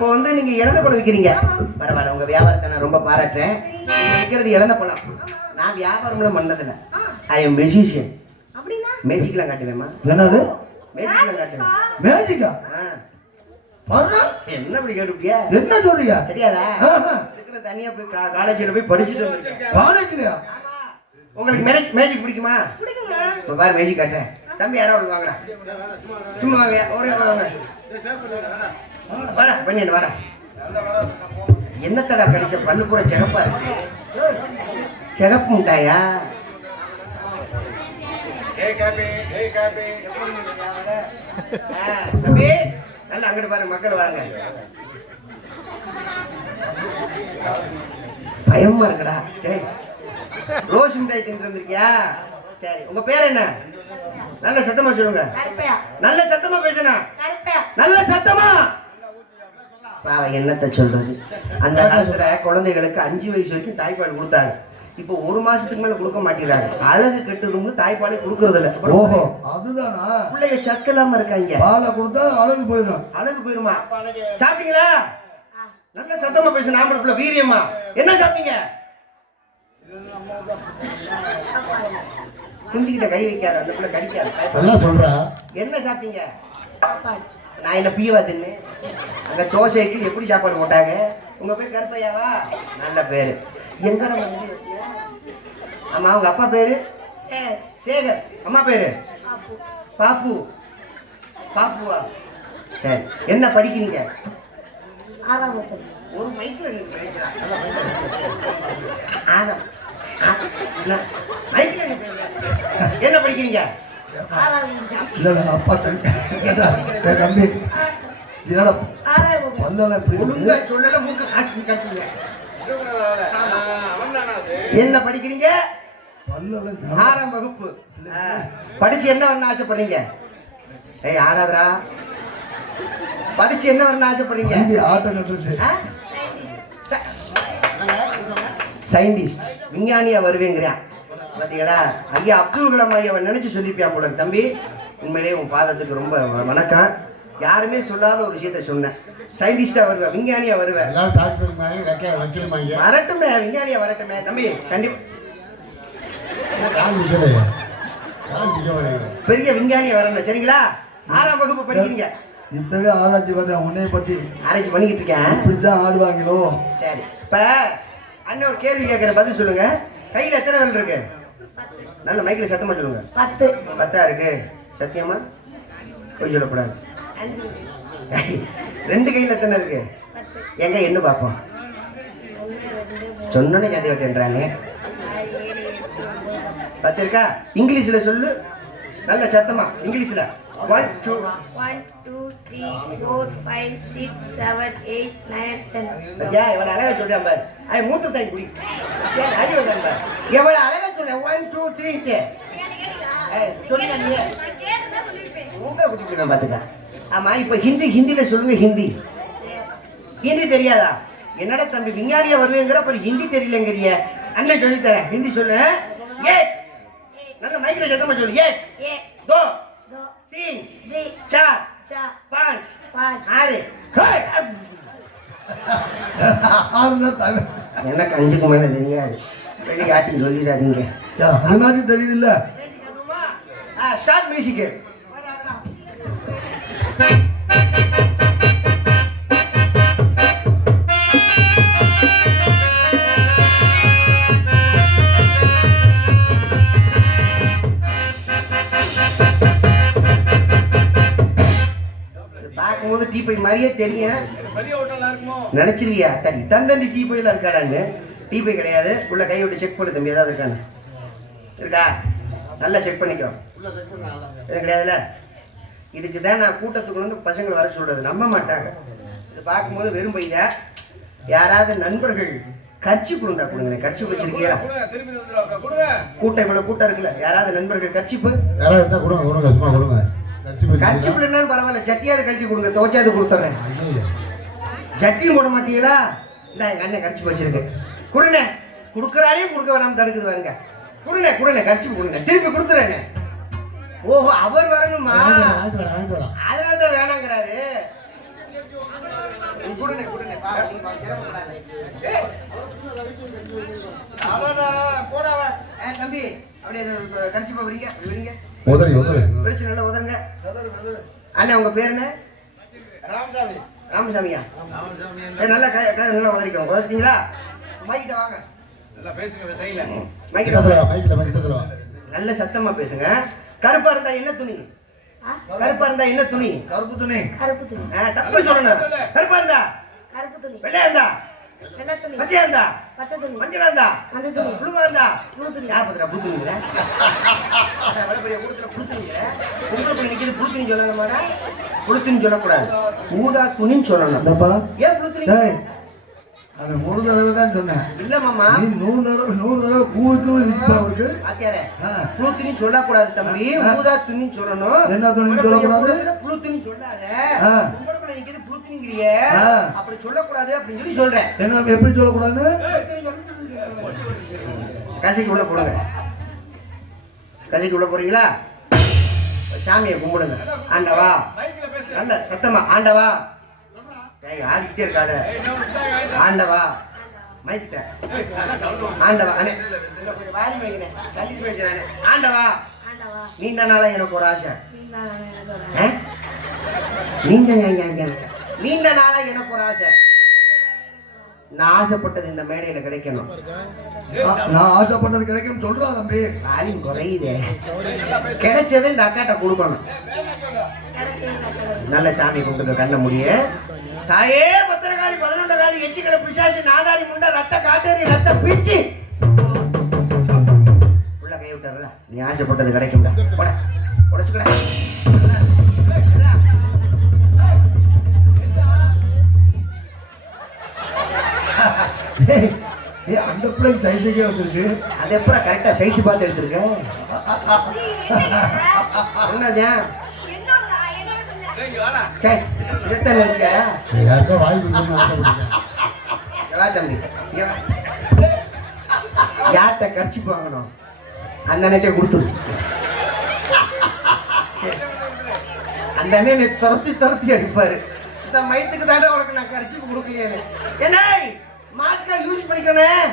அப்போ வந்து நீங்க இழந்த பழம் விற்கிறீங்க. பரவாயில்ல, உங்க வியாபாரத்தை நான் ரொம்ப பாராட்டுறேன். நீங்க விற்கிறது இழந்த பழம். நான் வியாபாரம்லாம் பண்ணதில்லை. I am magician. மேஜிக்லாம் காட்டுவேமா? என்னது மேஜிக்லாம் காட்டுவேன். மேஜிக்கா? என்ன அப்படி கேட்டுப்பியா? என்ன சொல்றியா? தெரியாதா? இதுக்கு தனியா போய் காலேஜ்ல போய் படிச்சுட்டு வந்திருக்கேன். காலேஜ்லயா? உங்களுக்கு மேஜிக் பிடிக்குமா? இப்ப பாரு மேஜிக் காட்டுறேன். தம்பி யாராவது வாங்கடா, சும்மா வாங்க, ஒரே வாங்க, வாடா பண்ணிடு வாடா. என்னத்தடா கடிச்ச பல்லு பூரா சிகப்பா இருக்கு. சிகப்பு முட்டாயா? தம்பி நல்லா அங்கிட்டு பாருங்க, மக்கள் வாங்க. பயமா இருக்கடா. ரோஸ் மிட்டாய் தின்னு வந்திருக்கியா? சரி, உங்க பேர் என்ன? நல்ல சத்தமா சொல்லுங்க. நல்ல சத்தமா பேசணும். நல்ல சத்தமா. பாவ என்னத்தை சொல்றது. அந்த காலத்துல குழந்தைகளுக்கு 5 வயசு வரைக்கும் தாய்ப்பால் கொடுத்தாங்க. இப்போ 1 மாசத்துக்கு மேல கொடுக்க மாட்டேங்கிறாங்க. அழகு கெட்டுரும்னு தாய்ப்பாலே கொடுக்கறது இல்ல. ஓஹோ, அதுதானா? பிள்ளைங்க சத்து இல்லாம இருக்காங்க. பாலை கொடுத்தா அழகு போயிடும். அழகு போயிருமா? சாப்பிட்டீங்களா? நல்ல சத்தமா பேசணும். ஆம்பளை பிள்ளை வீரியமா. என்ன சாப்பிட்டீங்க? குஞ்சுகிட்ட கை வைக்காத, அந்த பிள்ளை கடிக்காது. என்ன சொல்ற? என்ன சாப்பிட்டீங்க? நான் என்ன பீவா தின்னு? அங்க தோசைக்கு எப்படி சாப்பாடு போட்டாங்க? உங்க பேர் கருப்பையாவா? நல்ல பேரு. எங்க ஆமா, உங்க அப்பா பேரு சேகர், அம்மா பேரு பாப்பு. பாப்புவா? சரி, என்ன படிக்கிறீங்க? ஒரு மைக்ல என்ன படிக்கிறீங்க? அப்பா தம்பி ஒழுங்கா சொல்லல, மூக்க காட்டி காட்டுங்க. என்ன படிக்கிறீங்க? 6ஆம் வகுப்பு. படிச்சு என்ன வரணும் ஆசைப்படுறீங்க? ஏய் ஆடாதரா, படிச்சு என்ன வரணும் ஆசைப்படுறீங்க? சயின்டிஸ்ட், விஞ்ஞானியா வருவேங்கிறான். பாத்தீங்களா? ஐயா அப்துல் கலாம் ஐயாவை நினைச்சு சொல்லிப்பியான் போல. தம்பி உண்மையிலேயே உன் பாதத்துக்கு ரொம்ப வணக்கம். யாருமே சொல்லாத ஒரு விஷயத்த சொன்னேன். சயின்டிஸ்டா வருவேன், விஞ்ஞானியா வருவேன். வரட்டுமே, விஞ்ஞானியா வரட்டுமே தம்பி. கண்டிப்பா பெரிய விஞ்ஞானியா வரணும். சரிங்களா? 6ஆம் வகுப்பு படிக்கிறீங்க. இப்பவே ஆராய்ச்சி பண்றேன், உன்னைய பத்தி ஆராய்ச்சி பண்ணிக்கிட்டு இருக்கேன். இப்படிதான் ஆடுவாங்களோ? சரி, இப்ப அண்ணன் ஒரு கேள்வி கேட்கிற, பதில் சொல்லுங்க. கையில எத்தனை விரல் இருக்கு? நல்ல மைக்கில் சத்தமா சொல்லுங்க. 10 இருக்கு. சத்தியமா? போய் சொல்லக்கூடாது. 2 கையில எத்தனை இருக்கு? எங்க என்ன பார்ப்போம். சொன்னோன்னு ஜாதி வெட்டுன்றாங்க. 10 இருக்கா? இங்கிலீஷ்ல சொல்லு, நல்ல சத்தமா இங்கிலீஷ்ல. 1 2 3 4 5 6 7 8 9 10. ஐயா இவள அழகா சொல்றேன் பாரு. ஐ மூத்து தாய் குடி. ஏய் அடி வந்தேன் பாரு. இவள அழகா சொல்றேன். 1 2 3 க்கு. ஏய் சொல்லுங்க நீ. கேட்டதா சொல்லிருப்பேன். உங்க குடிச்சு நான் பாத்துக்க. ஆமா, இப்ப ஹிந்தில சொல்லுங்க. ஹிந்தி தெரியாதா? என்னடா தம்பி விஞ்ஞானியா வருவேங்கற, அப்புறம் ஹிந்தி தெரியலங்கறிய. அண்ணன் சொல்லி தரேன். ஹிந்தி சொல்லு. ஏ நல்ல மைக்ல சத்தமா சொல்லு. ஏ 2 3 4 5 6. எனக்கு 5க்கு மேல தெரியாது. வெளியே யார்ட்டையும் சொல்லிடாதீங்க. அது மாதிரி தெரியுது இல்ல? Start music. பார்க்கும்போது டீ பை மாதிரியே தெரியும். நினைச்சிருவியா? தண்டி டீ பையில இருக்காடான்னு. டீ பை கிடையாது. உள்ள கை விட்டு செக் பண்ணு தம்பி, ஏதாவது இருக்கான்னு. இருக்கா? நல்லா செக் பண்ணிக்கோ. எதுவும் கிடையாதுல்ல? இதுக்கு தான் நான் கூட்டத்துக்கு வந்து பசங்களை வர சொல்றது. நம்ப மாட்டாங்க. இது பார்க்கும்போது வெறும் பையில. யாராவது நண்பர்கள் கர்ச்சி கொடுங்க, கொடுங்க. கர்ச்சி வச்சிருக்கீங்களா? கூட்டம் இவ்வளவு கூட்டம் இருக்குல்ல, யாராவது நண்பர்கள் கர்ச்சிப்பு கர்ச்சிப்பு என்னன்னு பரவாயில்ல, சட்டியாவது கழிச்சு கொடுங்க. துவைச்சாவது கொடுத்துறேன். சட்டியும் போட மாட்டீங்களா? இந்த எங்க அண்ணன் கர்ச்சிப்பு வச்சிருக்கு. கொடுங்க. கொடுக்குறாலையும் கொடுக்க வேணாம் தடுக்குது பாருங்க. கொடுங்க கர்ச்சிப்பு கொடுங்க. திருப்பி கொடுத்துறேன்னு. ஓஹோ, அவர் வரணுமா? அதனாலதான் வேணாங்கிறாரு. குடுனே குடுனே பா நீ சிரமப்படாத. போடாவ. தம்பி அப்படியே கரிசி போறீங்க விடுங்க. உதறி உதறி பிரிச்சு நல்லா உதருங்க. அண்ணே உங்க பேர் என்ன? ராமசாமி. ராமசாமியா? நல்லா நல்லா உதறிக்கோங்க. உதறிட்டீங்களா? மைக்கிட்ட வாங்க. நல்லா பேசுங்க சைடுல. மைக்கிட்ட நல்ல சத்தமா பேசுங்க. கருப்பா இருந்தா என்ன துணி? கருப்பா இருந்தா என்ன துணி? கருப்பு துணி. கருப்பு துணி. தப்பு சொல்லணும். கருப்பா இருந்தா கருப்பு துணி. வெள்ளையா இருந்தா வெள்ளை துணி. பச்சையா இருந்தா பச்சை துணி. மஞ்சளா இருந்தா மஞ்சள் துணி. புழுவா இருந்தா புழு துணி. யார் பத்திரா புழு துணிங்கிற? வடபடியா கூடத்துல புழு துணிங்கிற? உங்களுக்கு நிக்கிறது புழு துணி சொல்லணுமாடா? புழு துணி சொல்லக்கூடாது. ஊதா துணின்னு சொல்லணும். இந்தப்பா ஏன் புழு துணி? டேய் அது 100 தடவை தான் சொன்னேன். இல்ல மாமா, நீ 100 தடவை கூட்டு விட்டா அவருக்கு. ஆத்தியாரே ஆ. புழு துணி சொல்லக்கூடாது தம்பி. ஊதா துணி சொல்லணும். என்ன துணின்னு சொல்லக்கூடாது? புழு துணி சொல்லாத. ஆ. உங்களுக்கு நிக்கிறது புழு துணிங்கிறியே. ஆ. அப்படி சொல்லக்கூடாது அப்படின்னு சொல்லி சொல்றேன். என்ன எப்படி சொல்லக்கூடாது? கசைக்கு உள்ள போடுங்க. கசைக்கு உள்ள போறீங்களா? சாமியை கும்பிடுங்க. ஆண்டவா நல்ல சத்தமா ஆண்டவா. ஆடிக்கிட்டே இருக்காத. ஆண்டவா மைக்கிட்ட ஆண்டவா அண்ணே கொஞ்சம் வாரி வைக்கிறேன். தள்ளிட்டு வைக்கிறேன். ஆண்டவா ஆண்டவா நீண்ட நாளா எனக்கு ஒரு ஆசை. நீங்க எனக்கு ஒரு நீண்ட நாளா எனக்கு ஒரு ஆசை. நான் ஆசைப்பட்டது இந்த மேடையில கிடைக்கணும். நான் ஆசைப்பட்டது கிடைக்கும் சொல்றான் தம்பி. வாலியும் குறையுதே. கிடைச்சது இந்த அக்காட்ட கொடுக்கணும். நல்ல சாமி கும்பிட்டு கண்ண முடிய. தாயே பத்திரகாளி 11 காலி எச்சிக்கல பிசாசி நாதாரி முண்டை ரத்த காட்டேரி ரத்த பீச்சி உள்ள கை விட்டாருல. நீ ஆசைப்பட்டது கிடைக்கும்டா. போட உடைச்சுக்கடா. ஏய் அந்த பிள்ளை சைஸுக்கே வந்திருக்கு. அது எப்பறம் கரெக்டா சைஸ் பார்த்து எடுத்துருக்கேன். என்னதா இதைத்தான் நினைச்சியா? தம்பி யார்கிட்ட கட்சி வாங்கணும் அந்த அண்ணே கொடுத்துரு. அந்த அண்ணே துரத்தி துரத்தி அடிப்பாரு. இந்த மயத்துக்கு தாண்டா உனக்கு நான் கரிச்சு கொடுக்கலையே. என்ன மாஸ்கா யூஸ் பண்ணிக்கணும்.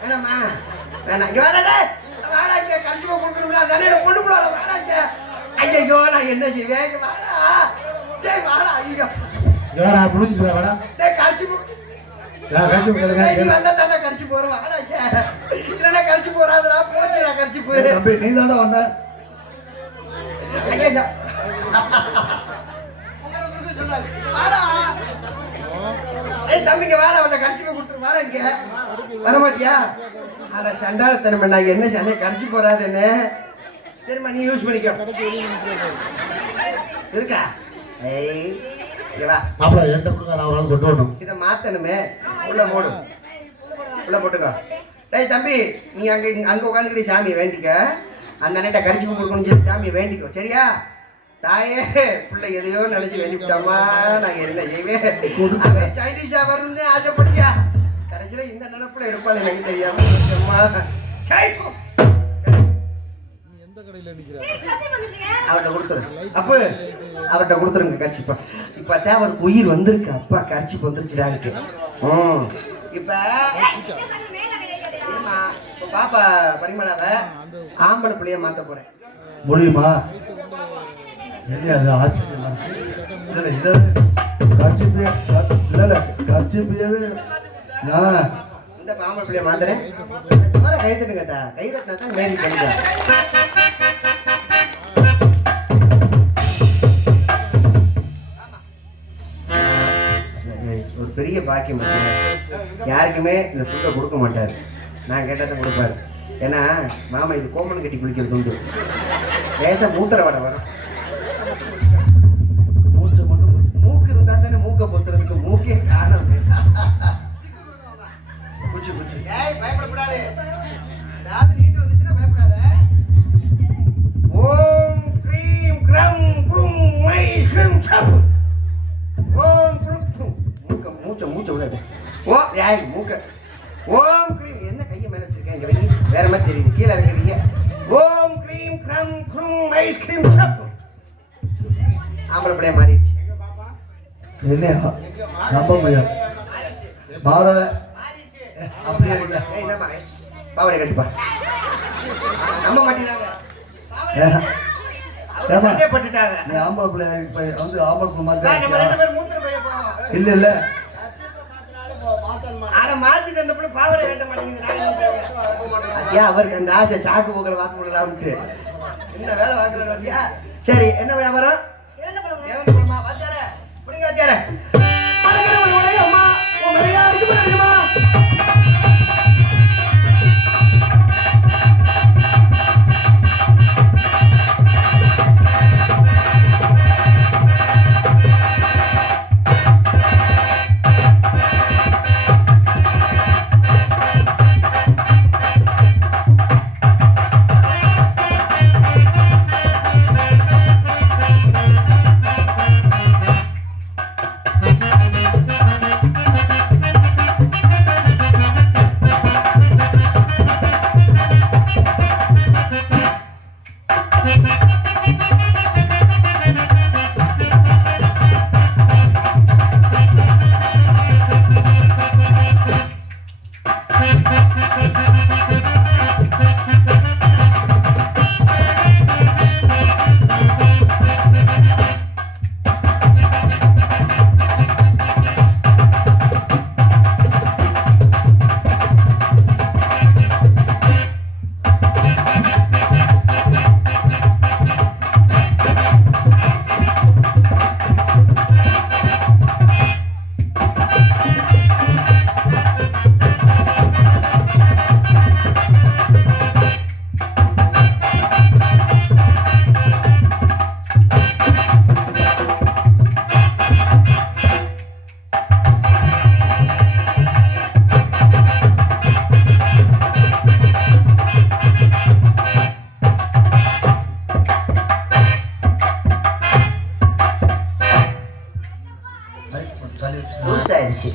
வேணாமா வேணாம். இங்க வாடா வாடா. இங்க கரிச்சு கொடுக்கணும்ல அந்த அண்ணே கொண்டு போடுவாங்க. வாடா இங்க. ஐயோ நான் என்ன செய்வேன்? வாடா சரி வாடா. ஐயோ முடிஞ்சு வாடா. கரிச்சு வந்தா கரிச்சு போறோம். வாடா இங்க. இல்லைன்னா கரிச்சு போறாதுடா. போச்சுடா கரிச்சு போயிரு. தம்பி நீ தாண்டா வந்த. ஐயா வாடா. ஏய் தம்பிங்க வாடா. அவனை கரிச்சு போய் கொடுத்துரு. வாடா இங்க. வரமாட்டியா? ஆனா சண்டாளத்தனம் நான் என்ன சண்டை கரிச்சு போறாதுன்னு. சரிம்மா நீ யூஸ் பண்ணிக்க. இருக்கா? ஏய் இங்க வா. மாப்ள என்கிட்ட கொடுங்க நான் ஒரு ஆள் கொண்டு வரணும். இதை மாத்தணுமே. உள்ள போடு. உள்ள போட்டுக்கோ. டேய் தம்பி நீ அங்க உட்காந்துக்கிற சாமியை வேண்டிக்க. அந்த அண்ணன் கரிச்சு கொடுக்கணும் சொல்லி சாமியை வேண்டிக்கோ. சரியா? தாயே பிள்ளை எதையோ நினைச்சு வேண்டிவிட்டாமா. நான் என்ன செய்வேன்? அவன் சைனீஸா வரணும்னு ஆசைப்பட்டியா? கடைசியில இந்த நினைப்புல எடுப்பாள் எனக்கு தெரியாம. அவர்கிட்ட கொடுத்துரு. அப்ப அவர்கிட்ட கொடுத்துருங்க கரிச்சிப்பா. இப்ப தேவருக்கு உயிர் வந்திருக்கு. அப்பா கரிச்சிப்பு வந்துருச்சுடா இருக்கு. இப்ப பாப்பா பரிமளாவை ஆம்பளை பிள்ளைய மாத்த போறேன். முடியுமா? என்ன அது ஆச்சரியம். இல்ல இல்ல கர்ச்சிப்பியவே நான் இந்த ஆம்பளை பிள்ளைய மாத்துறேன். கை தட்டுங்க. கை தட்டினா தான் மேரி பண்ணிக்கலாம். ஒரு பெரிய பாக்கியம். யாருக்குமே இந்த துட்டை கொடுக்க மாட்டாரு. நான் கேட்டதை கொடுப்பாரு. ஏன்னா மாமா இது கோமன் கட்டி குளிக்கிறது உண்டு. லேசா மூத்திர வடை வரும். மூச்சை மட்டும் மூக்கு இருந்தா தானே மூக்கை பொத்துறதுக்கு மூக்கே காரணம். குச்சி குச்சி பயப்படக்கூடாது. அதாவது நீட்டு வந்துச்சுன்னா பயப்படாத. ஓம் க்ரீம் க்ரம் க்ரும் மை ஸ்கிம் சப். ஓம் க்ரும் மூச்சை விடாது. ஓ யாய் மூக்க. ஓம் க்ரீம் என்ன கையை மேல வச்சிருக்கேன். இங்க வைங்க. வேற மாதிரி தெரியுது. கீழே வைக்கிறீங்க. ஓம் க்ரீம் க்ரம் க்ரும் ஐஸ்கிரீம் சப். ஆம்பளை பிள்ளைய மாறிடுச்சு. என்ன நம்ப முடியாது மாறல அப்படியே இருக்க ஏய் என்னம்மா பாவாடை கட்டிப்பா நம்ப மாட்டேங்கிறாங்க அவங்க சந்தேகப்பட்டுட்டாங்க நீ ஆம்பளை பிள்ளை இப்ப வந்து ஆம்பளை பிள்ளை நம்ம ரெண்டு மாத்தி பேரும் மூத்திர போய் போவோம் இல்ல இல்ல ஆனா மாத்திட்டு அந்த பிள்ளை பாவாடை கட்ட மாட்டேங்குது ஐயா அவருக்கு அந்த ஆசை சாக்கு போக்கிற வாக்கு போடலாம்ட்டு என்ன வேலை வாங்குறாரு ஐயா சரி என்ன வியாபாரம் இறந்த பழம் எவன் போடுமா வாச்சார புடிங்க வாச்சார அம்மா உன் மரியா இருக்கு பாருங்கம்மா சரி லூஸ் ஆயிடுச்சு